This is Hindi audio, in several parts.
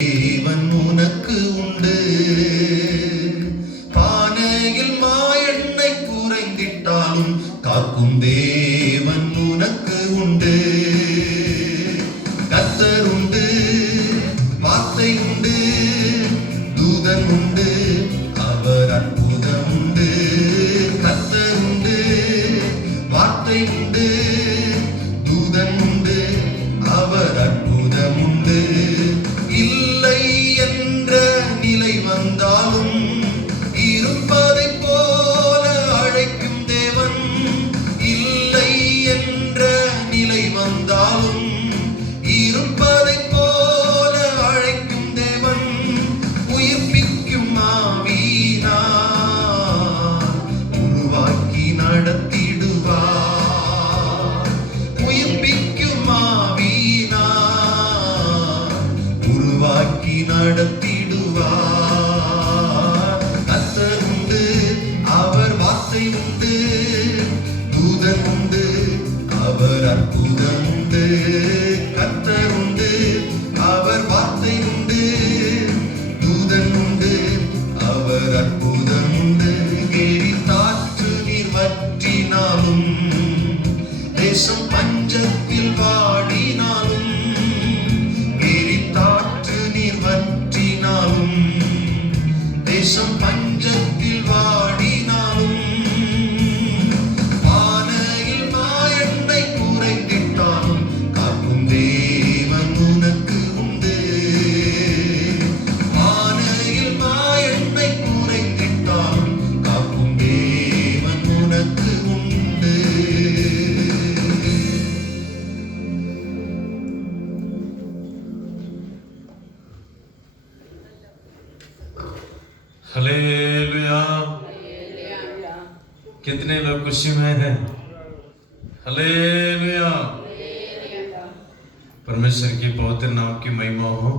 தேவன் உனக்கு உண்டு. பானையில் மாயெண்ணை குறைந்திட்டாலும் காக்கும் தேவன் உனக்கு உண்டு. கர்த்தர் உண்டு, வார்த்தை உண்டு, தூதன் உண்டு, அவர் அற்புதம் உண்டு. கர்த்தர் உண்டு, வார்த்தை உண்டு, தூதன் உண்டு, அவர் அற்புதம் உண்டு. இல்லை என்ற நிலை வந்தாலும் இருப்பதை போல அழைக்கும் தேவன். இல்லை என்ற நிலை வந்தாலும் இருப்பதை போல அழைக்கும் தேவன். உயிர்ப்பிக்கும் ஆவியினார் உருவாக்கி நடத்திடுவார். உயிர்ப்பிக்கும் ஆவியினார் உருவாக்கி நடத்திடுவார். கர்த்தர் உண்டு, அவர் வார்த்தை உண்டு, தூதன் உண்டு, அவர் அற்புதம் உண்டு. கர்த்தர் உண்டு, அவர் வார்த்தை உண்டு, தூதன் உண்டு, அவர் அற்புதம் உண்டு. எரித்தாற்று நீர் வற்றினாலும், தேசம் பஞ்சத்தில் வாடினாலும், எரித்தாற்று நீர் வற்றினாலும், தேசம் பஞ்சத்தில் வாடினாலும், பானையில் மாயெண்ணை குறைந்திட்டாலும் காக்கும் தேவன் உனக்கு உண்டு. பானையில் மாயெண்ணை குறைந்திட்டாலும் காக்கும் தேவன் உனக்கு உண்டு. हालेलुया। कितने लोग खुशी में हैं? हालेलुया। परमेश्वर की पवित्र नाम की महिमा हो।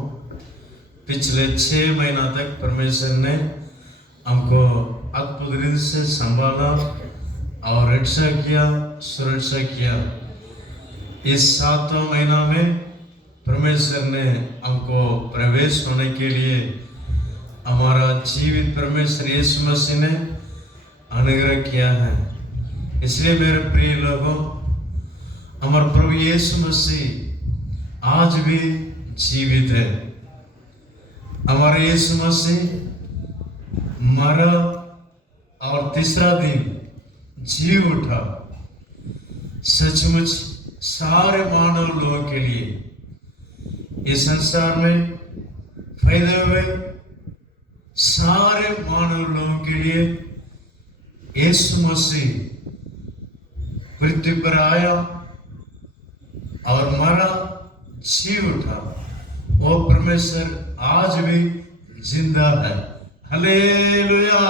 पिछले 6 महीना तक परमेश्वर ने हमको अद्भुत रीति से संभाला और रक्षा किया, सुरक्षा किया। इस 7वां महीना में परमेश्वर ने हमको प्रवेश होने के लिए हमारा जीवित परमेश्वर यीशु मसीह ने अनुग्रह किया है। इसलिए मेरे प्रिय लोगों, हमारा प्रभु यीशु मसीह आज भी जीवित है। हमारा यीशु मसीह मरा और तीसरा दिन जी उठा। सचमुच सारे मानव लोगों के लिए इस संसार में फैले हुए सारे मानव लोगों के लिए यीशु मसीह पृथ्वी पर आया और मरा, जी उठा। वो परमेश्वर आज भी जिंदा है। Hallelujah,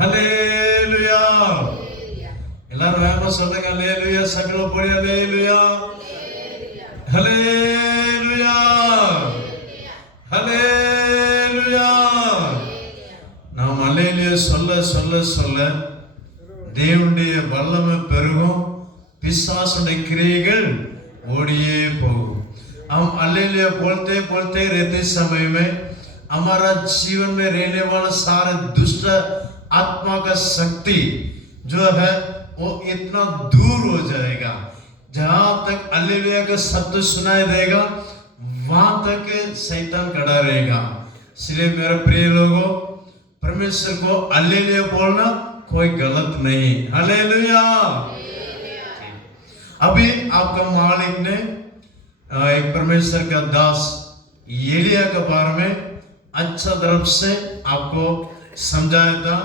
hallelujah. எல்லாரும் வேகமா சொல்லுங்க ஹalleluya. சகல போடி ஹalleluya, ஹalleluya, ஹalleluya. நாம் ஹalleluya சொல்ல சொல்ல சொல்ல தேவனுடைய வல்லமை பெருகும், பிசாசுடைய கிரியைகள் ஓடியே போகும். हम हालेलुया बोलते बोलते रहते समय में हमारा जीवन में रहने वाला सारे दुष्ट आत्मा का शक्ति जो है वो इतना दूर हो जाएगा। जहां तक हालेलुया का शब्द सुनाई देगा वहां तक शैतान खड़ा रहेगा। इसलिए मेरे प्रिय लोगों, परमेश्वर को हालेलुया बोलना कोई गलत नहीं। हालेलुया। अभी आपका मालिक ने एक परमेश्वर का दास एलिया के बारे में अच्छा तरफ से आपको समझाया था।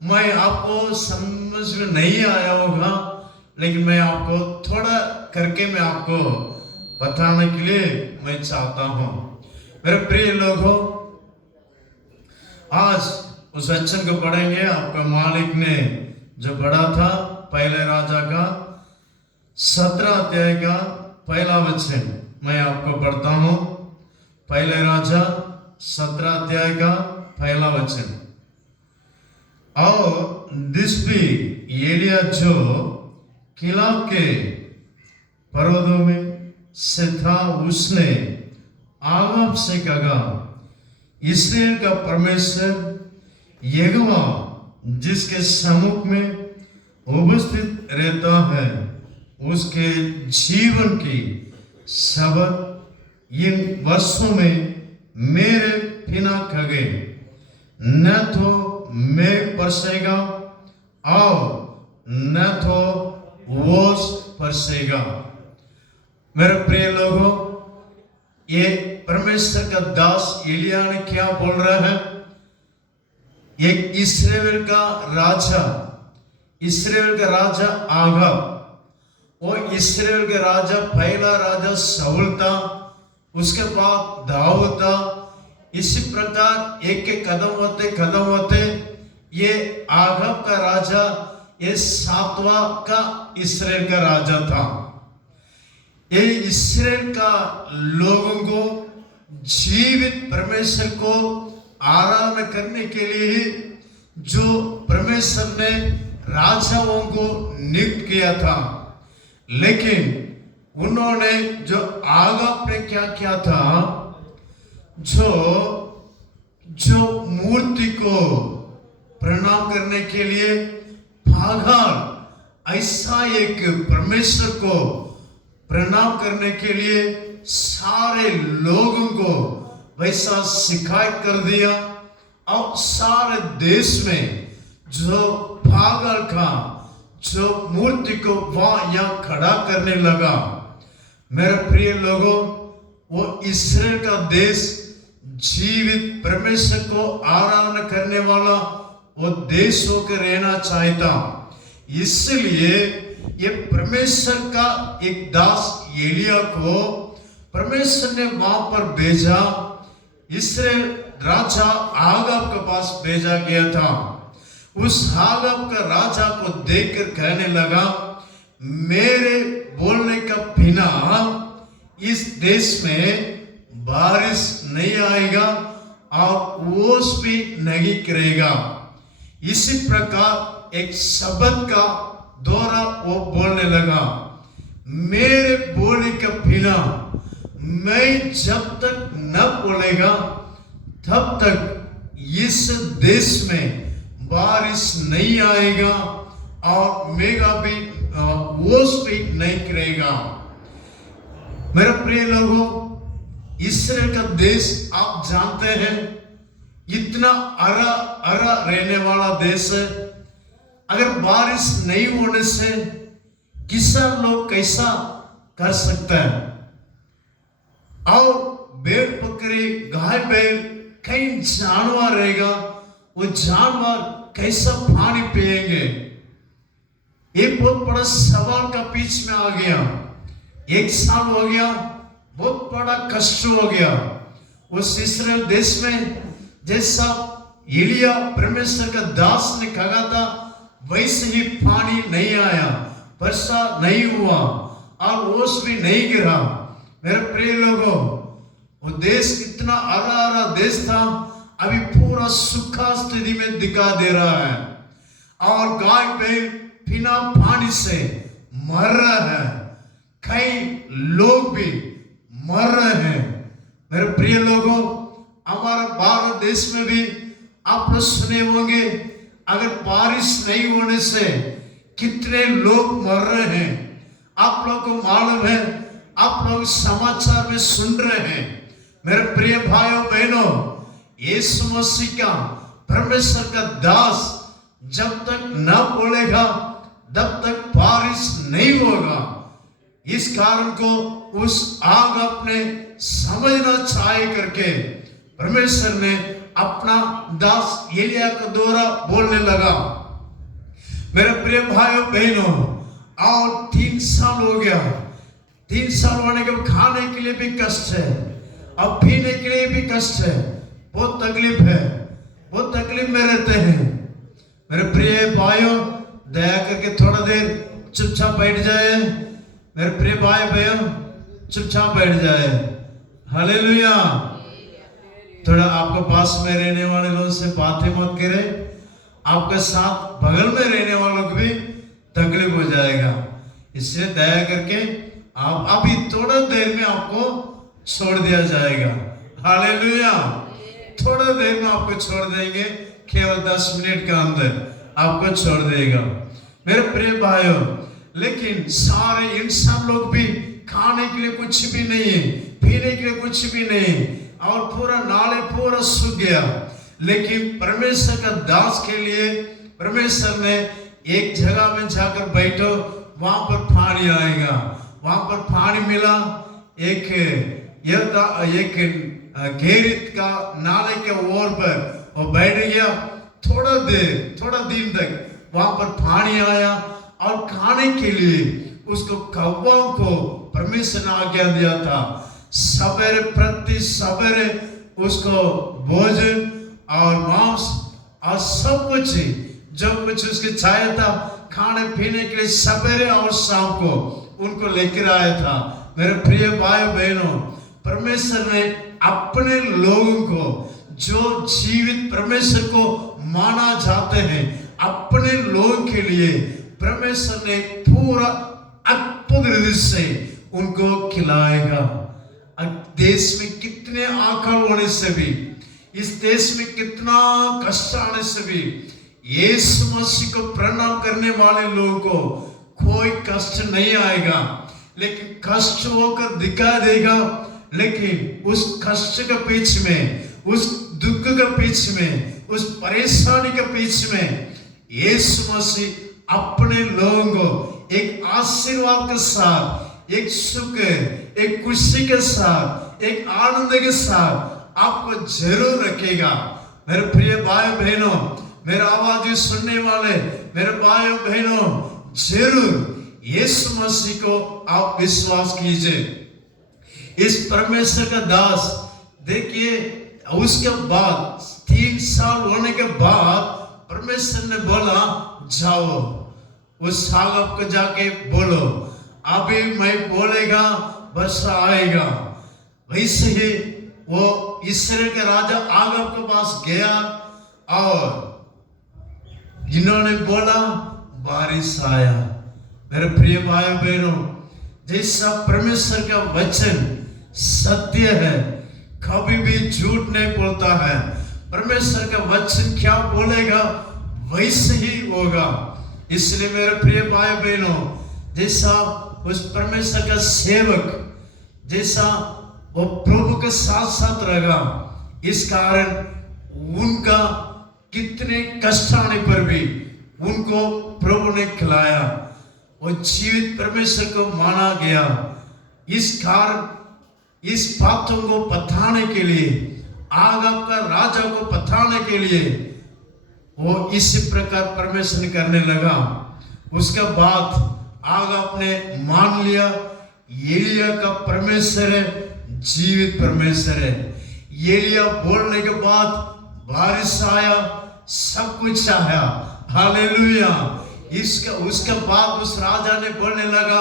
मैं आपको समझ में नहीं आया होगा, लेकिन मैं आपको थोड़ा करके मैं आपको बताने के लिए मैं चाहता हूँ। मेरे प्रिय लोगों, आज उस वचन को पढ़ेंगे। आपका मालिक ने जो पढ़ा था पहले राजा का 17 अध्याय का पहला वचन मैं आपको पढ़ता हूँ। पहले राजा 17 अध्याय का पहला वचन। और दिसबी एलिया जो किला के पर्वतों में से था, उसने आगाब से कहा, इस्राएल का परमेश्वर यहोवा जिसके सम्मुख में उपस्थित रहता है, उसके जीवन की शपथ इन वर्षों में मेरे बिना खगे न तो मैं बरसेगा और न तो ओस बरसेगा। मेरे प्रिय लोगों, ये परमेश्वर का दास एलिया ने क्या बोल रहा है? एक इस्राएल का राजा आगाब, वो इस्राएल के राजा, पहला राजा शाऊल था, उसके बाद दाऊद था। इसी प्रकार एक एक कदम होते ये आगाब का राजा, ये 7वां का इस्राएल का राजा था। ये इस्राएल का लोगों को जीवित परमेश्वर को आराधना करने के लिए जो परमेश्वर ने राजाओं को नियुक्त किया था, लेकिन उन्होंने जो आगाब ने क्या किया था, जो मूर्ति को प्रणाम करने के लिए पागल, ऐसा एक परमेश्वर को प्रणाम करने के लिए सारे लोगों को वैसा शिकायत कर दिया। और सारे देश में जो पागल का जो मूर्ति को वहां यहाँ खड़ा करने लगा। मेरे प्रिय लोगों, वो इस्राएल का देश जीवित परमेश्वर को आराधना करने वाला वो देश होकर रहना चाहता। इसलिए ये परमेश्वर का एक दास एलिया को परमेश्वर ने वहां पर भेजा। इस्राएल राजा आगाब के पास भेजा गया था। उस आगाब का राजा को देखकर कहने लगा, मेरे बोलने का बिना इस देश में बारिश नहीं आएगा और ओस भी नहीं गिरेगा। इसी प्रकार एक शब्द का द्वारा वो बोलने लगा, मेरे बोलने का बिना मैं जब तक न बोलेगा तब तक इस देश में बारिश नहीं आएगा और मेघा भी ओस भी नहीं गिरेगा। मेरे प्रिय लोगों, इस्राएल का देश आप जानते हैं इतना अरा रहने वाला देश है। अगर बारिश नहीं होने से किसान लोग कैसा कर सकते हैं? और भेड़ बकरी गाय बैल कई जानवर रहेगा, वो जानवर कैसा पानी पिएंगे? एक बहुत बड़ा सवाल का बीच में आ गया। एक साल हो गया, बहुत बड़ा कष्ट हो गया उस इस्राएल देश में। जैसा एलिया परमेश्वर का दास ने कहा था वैसे ही पानी नहीं आया, वर्षा नहीं हुआ और ओस भी नहीं गिरा। मेरे प्रिय लोगों, वो देश कितना अरा देश था, अभी पूरा सूखा स्थिति में दिखा दे रहा है और गाय बैल बिना पानी से मर रहा है, कई लोग भी मर रहे हैं। मेरे प्रिय लोगों, हमारा भारत देश में भी आप लोग सुने होंगे, अगर बारिश नहीं होने से कितने लोग मर रहे हैं। आप लोगों को मालूम है, आप लोग समाचार में सुन रहे हैं। मेरे प्रिय भाइयों बहनों, यीशु मसीह का परमेश्वर का दास जब तक न बोलेगा तब तक बारिश नहीं होगा। इस कारण को उस आग अपने समझना चाहे करके परमेश्वर ने अपना दास एलिया के द्वारा बोलने लगा। मेरे प्रिय भाइयों बहनों, और 3 साल हो गया। 3 साल होने के खाने के लिए भी कष्ट है और पीने के लिए भी कष्ट है, बहुत तकलीफ है, बहुत तकलीफ में रहते हैं। मेरे प्रिय भाइयों, दया करके थोड़ा देर चुपचाप बैठ जाए। मेरे प्रिय भाई बहन चुपचाप बैठ जाए। हालेलुया। थोड़ा आपके पास में रहने वाले लोगों से बातें मत करें, आपके साथ बगल में रहने वालों को भी तकलीफ हो जाएगा। इसलिए दया करके आप अभी थोड़ा देर में आपको छोड़ दिया जाएगा। हालेलुया। थोड़ा देर में आपको छोड़ देंगे, केवल 10 मिनट के अंदर आपको छोड़ देगा मेरे प्रिय भाइयों। लेकिन सारे इंसान लोग भी खाने के लिए कुछ भी नहीं है, पीने के लिए कुछ भी नहीं, और पूरा नाले पूरा सूख गया। लेकिन परमेश्वर का दास के लिए परमेश्वर ने एक जगह में जाकर बैठो, वहां पर पानी आएगा। वहां पर पानी मिला, एक घेरित का नाले के ओर पर वो बैठ गया। थोड़ा दिन तक वहां पर पानी आया, और खाने के लिए उसको कौवों को परमेश्वर ने आज्ञा दिया था। सवेरे प्रति सवेरे उसको भोजन और मांस और सब कुछ जो कुछ उसके चाहिए था खाने पीने के लिए सवेरे और शाम को उनको लेकर आया था। मेरे प्रिय भाई बहनों, परमेश्वर ने अपने लोगों को जो जीवित परमेश्वर को माना जाते हैं, अपने लोगों के लिए परमेश्वर ने पूरा अद्भुत रीति से उनको खिलाएगा। देश में कितने आकल होने से भी, इस देश में कितना कष्ट आने से भी, यीशु मसीह को प्रणाम करने वाले लोगों को कोई कष्ट नहीं आएगा। लेकिन कष्ट होकर दिखा देगा, लेकिन उस कष्ट के पीछे में, उस दुख के पीछे में, उस परेशानी के पीछे में यीशु मसीह अपने लोगों को एक आशीर्वाद के साथ, एक सुख, एक खुशी के साथ, एक आनंद के साथ आपको जरूर रखेगा। मेरे प्रिय भाई बहनों, मेरा आवाज सुनने वाले मेरे भाइयों बहनों, जरूर यीशु मसीह को आप विश्वास कीजिए। इस परमेश्वर का दास, देखिए उसके बाद 3 साल होने के बाद परमेश्वर ने बोला जाओ उस सागब को जाके बोलो, अभी मैं बोलेगा वर्षा आएगा। वैसे ही वो इस्राएल के राजा आगब के पास गया, और जिन्होंने बोला बारिश आया। मेरे प्रिय भाइयों बहनों, जैसा परमेश्वर का वचन सत्य है, कभी भी झूठ नहीं बोलता है। परमेश्वर का वचन क्या बोलेगा वैसे ही होगा। इसलिए मेरे प्रिय भाई बहनों, जैसा उस परमेश्वर का सेवक, जैसा वो प्रभु के साथ साथ रहेगा, इस कारण उनका कितने कष्ट आने पर भी उनको प्रभु ने खिलाया। वो जीवित परमेश्वर को माना गया। इस कारण इस बातों को बताने के लिए, आगब का राजा को बताने के लिए वो इसी प्रकार परमेश्वर करने लगा। उसके बाद आगब ने मान लिया एलिया का परमेश्वर है, जीवित परमेश्वर है। एलिया बोलने के बाद बारिश आया, सब कुछ आया। हालेलुया। उसके बाद उस राजा ने बोलने लगा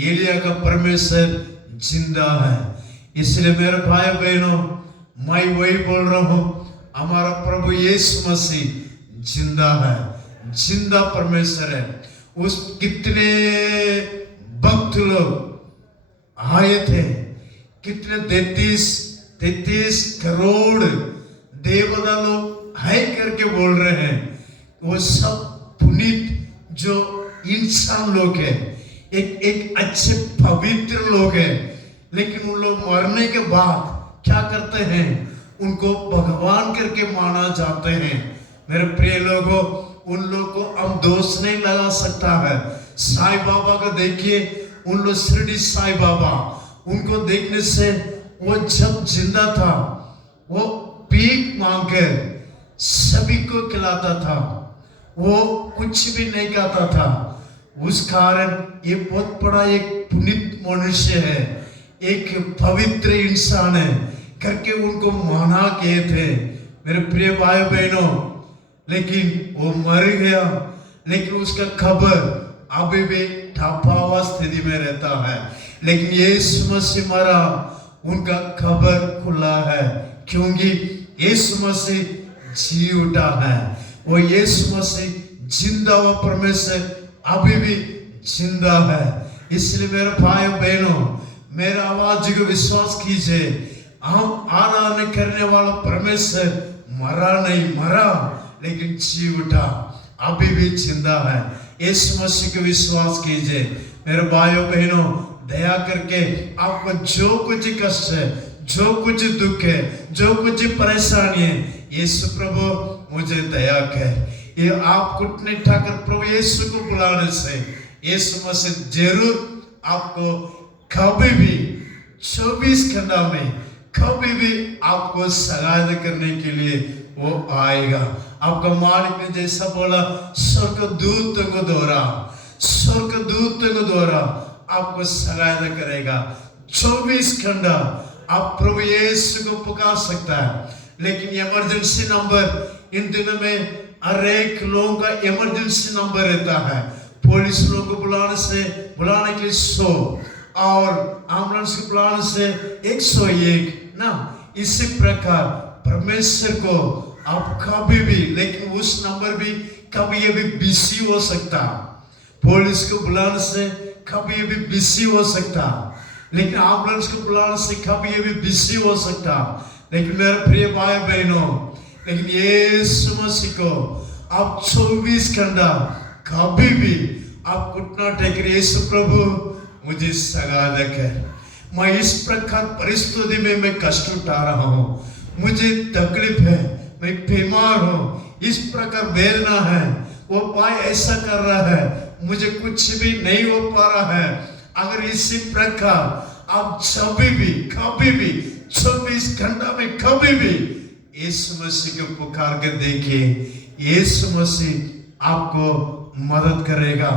एलिया का परमेश्वर जिंदा है। इसलिए मेरे भाई बहनों, मैं वही बोल रहा हूं, हमारा प्रभु यीशु मसीह जिंदा है, जिंदा परमेश्वर है। उस कितने भक्त लोग आए थे, कितने 33 करोड़ देवता लोग है करके बोल रहे हैं। वो सब पुनीत जो इंसान लोग हैं, एक अच्छे पवित्र लोग हैं, लेकिन उन लोग मरने के बाद क्या करते हैं, उनको भगवान करके माना जाते हैं। मेरे प्रिय लोगों, उन लोग को हम दोष नहीं लगा सकता है। साईं बाबा को देखिए, उन लोग शिरडी साईं बाबा, उनको देखने से वो जब जिंदा था वो भीख मांगकर सभी को खिलाता था, वो कुछ भी नहीं खाता था। उस कारण ये बहुत बड़ा एक पुनीत मनुष्य है, एक पवित्र इंसान है करके उनको माना गए थे। मेरे प्रिय भाई बहनों, लेकिन वो मर गया, लेकिन उसका खबर अभी भी ढापा हुआ स्थिति में रहता है। लेकिन यीशु मसीह मरा, उनका खबर खुला है, क्योंकि यीशु मसीह जी उठा है। वो यीशु मसीह जिंदा हुआ परमेश्वर अभी भी जिंदा है। इसलिए मेरे भाई बहनों, मेरा आवाज को विश्वास कीजिए, हम आराधना करने वाला परमेश्वर मरा नहीं, मरा लेकिन जी उठा, अभी भी जिंदा है। यीशु मसीह को विश्वास कीजिए। मेरे भाइयों बहनों, दया करके आपको जो कुछ कष्ट है, जो कुछ दुख है, जो कुछ परेशानी है, यीशु प्रभु मुझे दया कर, ये आप घुटने ठाकर प्रभु यीशु को बुलाने से यीशु मसीह जरूर आपको कभी भी 24 घंटा में कभी भी आपको सहायता करने के लिए वो आएगा। आपका मालिक ने जैसा बोला, स्वर्गदूत को द्वारा, स्वर्गदूत को द्वारा आपको सहायता करेगा। 24 घंटा आप प्रभु यीशु को पुकार सकता है। लेकिन इमरजेंसी नंबर इन दिनों में हर एक लोगों का इमरजेंसी नंबर रहता है। पुलिस लोगों को बुलाने के लिए 100 और एम्बुलेंस को बुलाने से 101 ना। इसी प्रकार परमेश्वर को आप कभी भी, लेकिन उस नंबर भी कभी ये भी बिजी हो सकता। पुलिस को बुलाने से कभी ये भी बिजी हो सकता, लेकिन एम्बुलेंस को बुलाने से कभी ये भी बिजी हो सकता। लेकिन मेरे प्रिय भाई बहनों, लेकिन यीशु मसीह को आप 24 घंटा कभी भी आप घुटना टेक, यीशु प्रभु मुझे सहायता कर, मैं इस प्रकार परिस्थिति में मैं कष्ट उठा रहा हूँ, मुझे तकलीफ है, मैं बीमार हूँ, इस प्रकार वेदना है, वो भाई ऐसा कर रहा है, मुझे कुछ भी नहीं हो पा रहा है। अगर इसी प्रकार आप कभी भी 24 घंटा में कभी भी यीशु मसीह को पुकार कर देखिए, यीशु मसीह आपको मदद करेगा।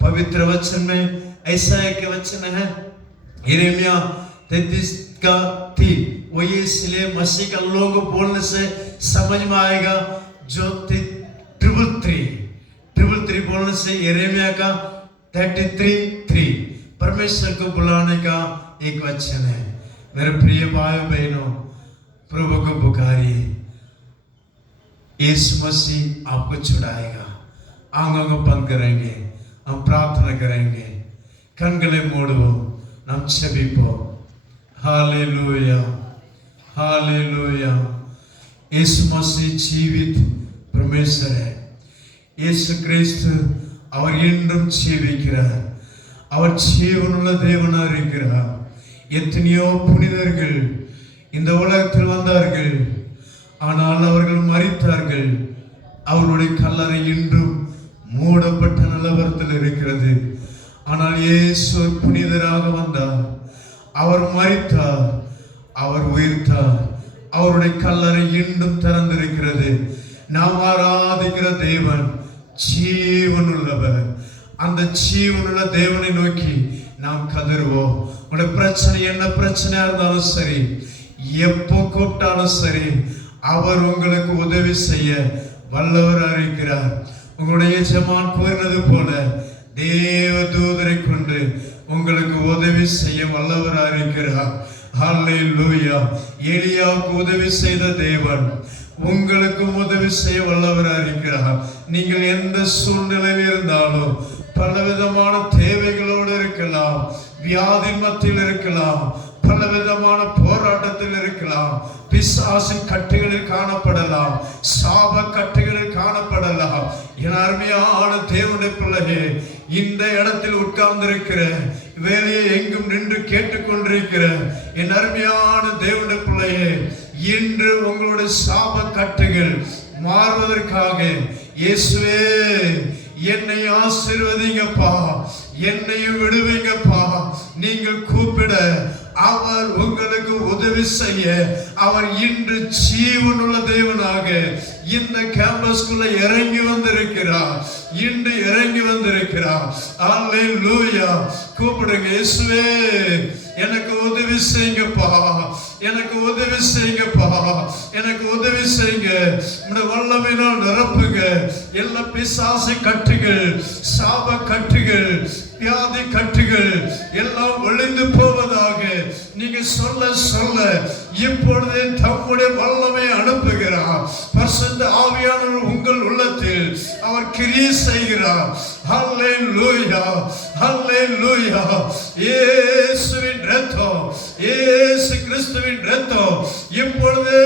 पवित्र वचन में ऐसा एक वचन है, यिर्मयाह 33 का 3, वो ये इसलिए मसीह का लोगो बोलने से समझ में आएगा, जो 333 बोलने से यिर्मयाह का 33:3 परमेश्वर को बुलाने का एक वचन है। मेरे प्रिय भाई बहनों, प्रभु को पुकारिए, यीशु मसीह आपको छुड़ाएगा। आंखों को बंद करेंगे, हम प्रार्थना करेंगे, कண்களை மூடுவோம், நாம் செபிப்போம்। Hallelujah, hallelujah. यीशु मसीह जीवित परमेश्वर है। இயேசு கிறிஸ்து அவர் என்றும் ஜீவிக்கிறார், அவர் ஜீவனுள்ள தேவனாக இருக்கிறார்। எத்தனையோ புனிதர்கள் இந்த உலகத்தில் வந்தார்கள், ஆனால் அவர்கள் மரித்தார்கள், அவருடைய கல்லறை இன்றும் மூடப்பட்ட நிலவரத்தில் இருக்கிறது। ஆனால் இயேசு புனிதராக வந்தார், அவர் மரித்தார், அவர் உயிர்த்தார், அவருடைய கல்லறை இன்றும் திறந்திருக்கிறது। நாம் ஆராதிக்கிற தேவன் ஜீவனுள்ளவர்। அந்த ஜீவனுள்ள தேவனை நோக்கி நாம் கதறுவோம்। உங்களுடைய பிரச்சனை என்ன பிரச்சனையா இருந்தாலும் சரி, எப்போ கூப்பிட்டாலும் சரி, அவர் உங்களுக்கு உதவி செய்ய வல்லவராக இருக்கிறார்। உங்களுடைய எஜமான் கூறினது போல தேவ தூதரை கொண்டு உங்களுக்கு உதவி செய்ய வல்லவராக இருக்கிறார்। ஹல்லேலூயா। எலியாவுக்கு உதவி செய்த தேவன் உங்களுக்கும் உதவி செய்ய வல்லவராக இருக்கிறார்। நீங்கள் எந்த சூழ்நிலையில் இருந்தாலும், பலவிதமான தேவைகளோடு இருக்கலாம், வியாதி மத்தியில் இருக்கலாம், பலவிதமான போராட்டத்தில் இருக்கலாம், பிசாசின் கட்டுகளில் காணப்படலாம், சாப கட்டுகளில் காணப்படலாம்। என் அருமையான தேவனுடைய பிள்ளையே, இந்த இடத்தில் உட்கார்ந்திருக்கிற, வேலையை எங்கும் நின்று கேட்டுக்கொண்டிருக்கிற என் அருமையான தேவனுடைய பிள்ளையே, இன்று உங்களுடைய சாப கட்டுகள் மாறுவதற்காக இயேசுவே என்னை ஆசீர்வதிங்கப்பா, என்னையும் விடுவீங்கப்பா, நீங்கள் கூப்பிட அவர் உங்களுக்கு உதவி செய்ய அவர் இன்று ஜீவனுள்ள தேவனாக இந்த கேம்பஸ்குள்ள இறங்கி வந்திருக்கிறார், இன்று இறங்கி வந்திருக்கிறார்। அல்லேலூயா। கூப்பிடுங்க, இயேசுவே எனக்கு உதவி செய்யுங்கப்பா, எனக்கு உதவி செய்யுங்கப்பா, எனக்கு உதவி செய்யுங்க, உம்முடைய வல்லமையினால் நிரப்புங்க। எல்லா பிசாசு கட்டுகள், சாப கட்டுகள், வியாதி கட்டுகள் எல்லாம் ஒளிந்து போவதாக நீங்க சொல்ல சொல்ல இப்பொழுதே தம்முடைய வல்லமை அனுப்புகிறார்। பரிசுத்த ஆவியானவர் உங்கள் உள்ளத்தில் அவர் கிரியை செய்கிறார்। ஹல்லேலூயா, ஹல்லேலூயா। இயேசுவின் இரத்தம் ரத்தம், இயேசு கிறிஸ்துவின் ரத்தம் இப்பொழுதே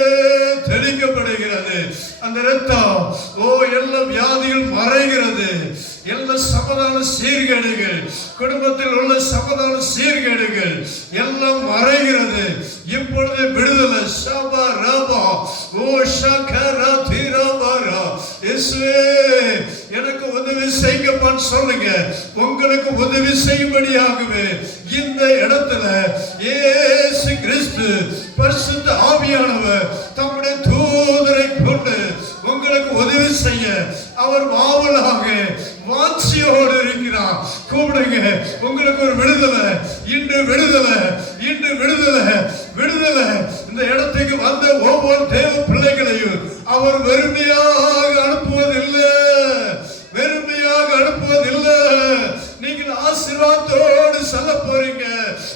தெளிக்கப்படுகிறது. அந்த ரத்தம் எல்லா வியாதிகள் மறைகிறது. எல்லா சமாதான சீர்கேடுகள், குடும்பத்தில் உள்ள சமாதான சீர்கேடுகள் எல்லாம் மறைகிறது. இப்பொழுது விடுதலை. ஷபா ரபா ஓ ஷகரா திரபரா. இயேசுவே எனக்கு உதவி செய்யுங்கப்பான்னு சொல்லுங்க. உங்களுக்கு உதவி செய்யும்படியாகவே இந்த இடத்துல இயேசு கிறிஸ்து பரிசுத்த ஆவியானவர் தம்முடைய தூதரை கொண்டு உங்களுக்கு உதவி செய்ய அவர் ஆவலாக வாஞ்சியோடு இருக்கிறார். கூப்பிடுங்க. உங்களுக்கு ஒரு விடுதலை. இன்று விடுதலை, இன்று விடுதலை, விடுதலை. இந்த இடத்துக்கு வந்த ஒவ்வொரு தேவ பிள்ளைகளையும் அவர் வெறுமையாக அனுப்புவதில்லை, வெறுமையாக அனுப்புவதில்லை. நீங்கள் ஆசீர்வாதத்தோடு செல்ல போறீங்க.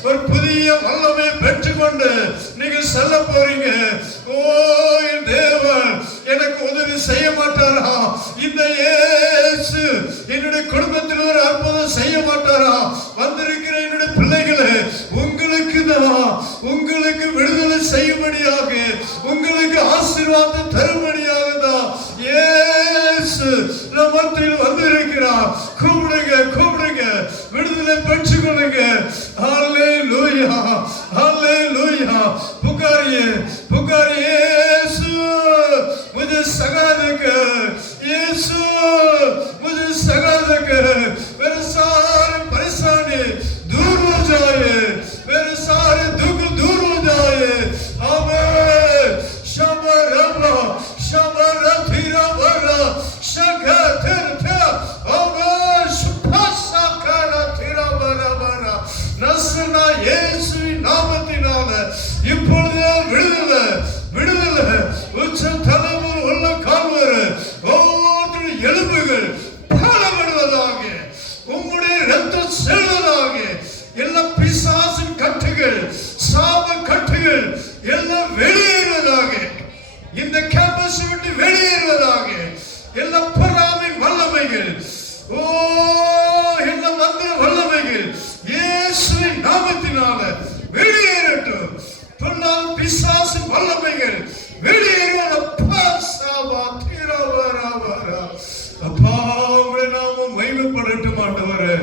ஒரு புதிய வல்லமை பெற்றுக்கொண்டு நீங்கள் செல்ல போறீங்க. ஓ என் தேவன் எனக்கு உதவி செய்ய மாட்டாரா? இந்த இயேசு என்னுடைய குடும்பத்தில் ஒரு அற்புதம் செய்ய மாட்டாரா? வந்திருக்கிற என்னுடைய பிள்ளைகளே, உங்களுக்கு தான், உங்களுக்கு விடுதலை செய்யும்படியாக, உங்களுக்கு ஆசீர்வாதம் தரும்படியாக தான் இயேசு நம் மத்தியில் வந்திருக்கிறார். கூப்பிடுங்க, கூப்பிடுங்க, விடுதலை பெற்றுக்கொள்ளுங்க. ஹல்லேலூயா, ஹல்லேலூயா. புகாரியே, புகாரியே. இயேசு मुझे सगा देकर, यीशु मुझे सगा देकर मेरे सारे परेशानी दूर हो जाए, मेरे सारे दुख दूर हो जाए. आमीन. शबरबा शबरथिरा बरा शगथरथा. आमीन. சுத்தசகர திரபரபர. நசனா இயேசுவின் நாமத்தினால இப்பொழுதே விடுதலை, விடுதலை. உச்ச தலைமுறை உள்ள கால்வரு ஒவ்வொரு எலும்புகள் பலப்படுவதாக, உம்முடைய ரத்தம் செல்வதாக. எல்லா பிசாசின் கட்டுகள், சாப கட்டுகள் எல்லாம் வெளியேறுவதாக. இந்த கேம்பஸ் விட்டு வெளியேறுவதாக. எல்லா பொறாமையின் வல்லமைகள், எல்லா மந்திர வல்லமைகள் இயேசுவின் நாமத்தினால வெளியேறட்டும். பொல்லாத பிசாசின் வல்லமைகள் வெளியேறுவதாக. அப்பா உம்முடைய நாமம் மகிமைப்படட்டும் ஆண்டவரே.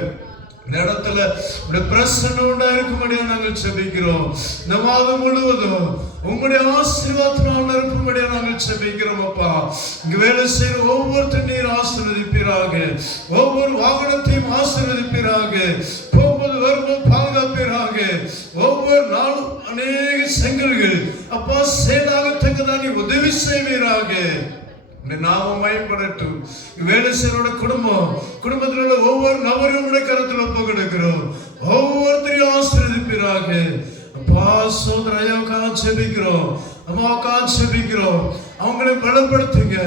இந்த இடத்துல உம்முடைய பிரசன்னம் உண்டாயிருக்கும்படியா நாங்கள் செபிக்கிறோம். இந்த மாதம் முழுவதும் உம்முடைய ஆசீர்வாதத்தினால் நிரப்பும்படியா நாங்கள் செபிக்கிறோம். அப்பா இங்கு வேலை செய்கிற ஒவ்வொருத்தரையும் நீர் ஆசீர்வதிப்பீராக. ஒவ்வொரு வாகனத்தையும் ஆசீர்வதிப்பீராக. போகும்போது வரும்போது பாதுகாப்பீராக. ஒவ்வொரு நாளும் அநேக செங்கல்கள் அப்பா சேனாகத்தக்கதான் நீ உதவி செய்வீராக. நாம மயப்படட்டும். வேலை செய்யறோட குடும்பம், குடும்பத்தில் உள்ள ஒவ்வொரு நபரும் கருத்தில் ஒப்பு கொடுக்கிறோம். ஒவ்வொருத்தரையும் ஆசீர்வதிப்பீராக. அப்பா சோதர ஐயாவுக்காக செபிக்கிறோம், அம்மாவுக்காக செபிக்கிறோம். அவங்களை பலப்படுத்துங்க.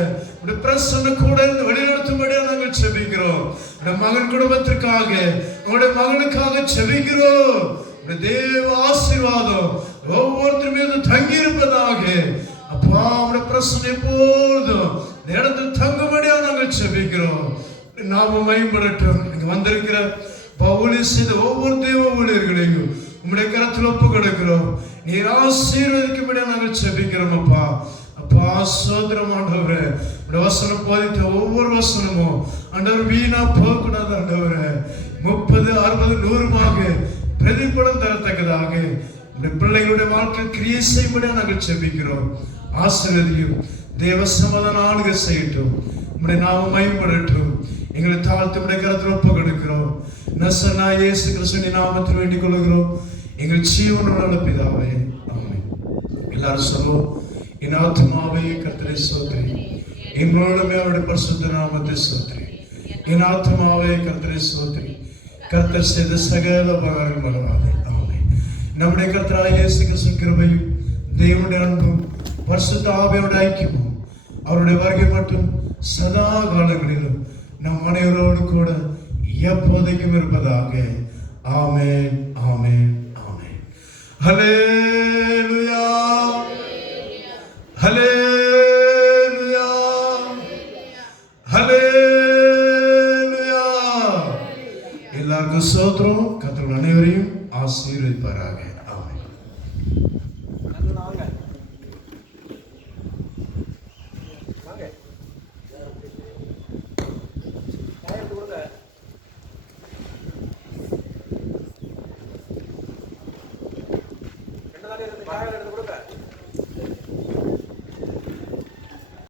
பிரசன்ன கூட இருந்து வழிநடத்தும்படியா நாங்கள் செபிக்கிறோம். மகன் குடும்பத்திற்காக, உங்களுடைய மகனுக்காக செபிக்கிறோம். தேவ ஆசீர்வாதம் ஒவ்வொருத்தர் மீது தங்கி இருப்பதாக. அப்பா அவருடைய பிரசன்னம் எப்போதும் இந்த இடத்தில் தங்கும்படியா நாங்கள் செபிக்கிறோம். நாம மயம்படட்டும். இங்க வந்திருக்கிற பவுலி செய்த ஒவ்வொரு தேவ ஊழியர்களையும் உம்முடைய கரத்தில் ஒப்பு கொடுக்கிறோம். நீர் ஆசீர்வதிக்கும்படியா நாங்கள் செபிக்கிறோம். அப்பா அப்பா சோதரம் ஆண்டவரே, உடைய வசனம் போதித்த ஒவ்வொரு வசனமும் ஆண்டவர் வீணா போகக்கூடாது. ஆண்டவரே 30, 60, 100 பிரதிபலம் தரத்தக்கதாக உடைய பிள்ளைகளுடைய வாழ்க்கை கிரியை செய்யும்படியா நாங்கள் செபிக்கிறோம். ஆசீர்வதியும். தேவ சமாதானம் ஆளுகை செய்யட்டும். உம்முடைய நாமம் மகிமைப்படட்டும். எங்களை தாழ்த்து உடைய கரத்தில் ஒப்பு கொடுக்கிறோம். நசனா இயேசு கிறிஸ்துவின் நாமத்தில் வேண்டிக் கொள்கிறோம் எங்கள் ஜீவனுள்ள பிதாவே, ஆமென். எல்லாரும் சொல்லுவோம். என் ஆத்துமாவே கர்த்தரை ஸ்தோத்திரி, என் முழுமே அவருடைய பரிசுத்த நாமத்தை ஸ்தோத்திரி. என் ஆத்துமாவே கர்த்தரை ஸ்தோத்திரி, கர்த்தர் செய்த சகல உபகாரங்கள் மறவாதே. ஆமென். நம்முடைய கர்த்தராகிய இயேசு கிறிஸ்துவின் கிருபையும் தேவனுடைய அன்பும் பரிசுத்த ஆவியோட ஐக்கியமும் அவருடைய வருகை மட்டும் சதா காலங்களிலும் நம் அனைவரோடு கூட எப்போதைக்கும் இருப்பதாக. ஆமென், ஆமென், ஆமென். ஹல்லேலூயா, ஹல்லேலூயா, ஹல்லேலூயா. எல்லாருக்கும் ஸ்தோத்திரம். கர்த்தர் அனைவரையும் ஆசீர்வதிப்பாராக. ஆமென். காய்கறி எடுத்து கொடுங்க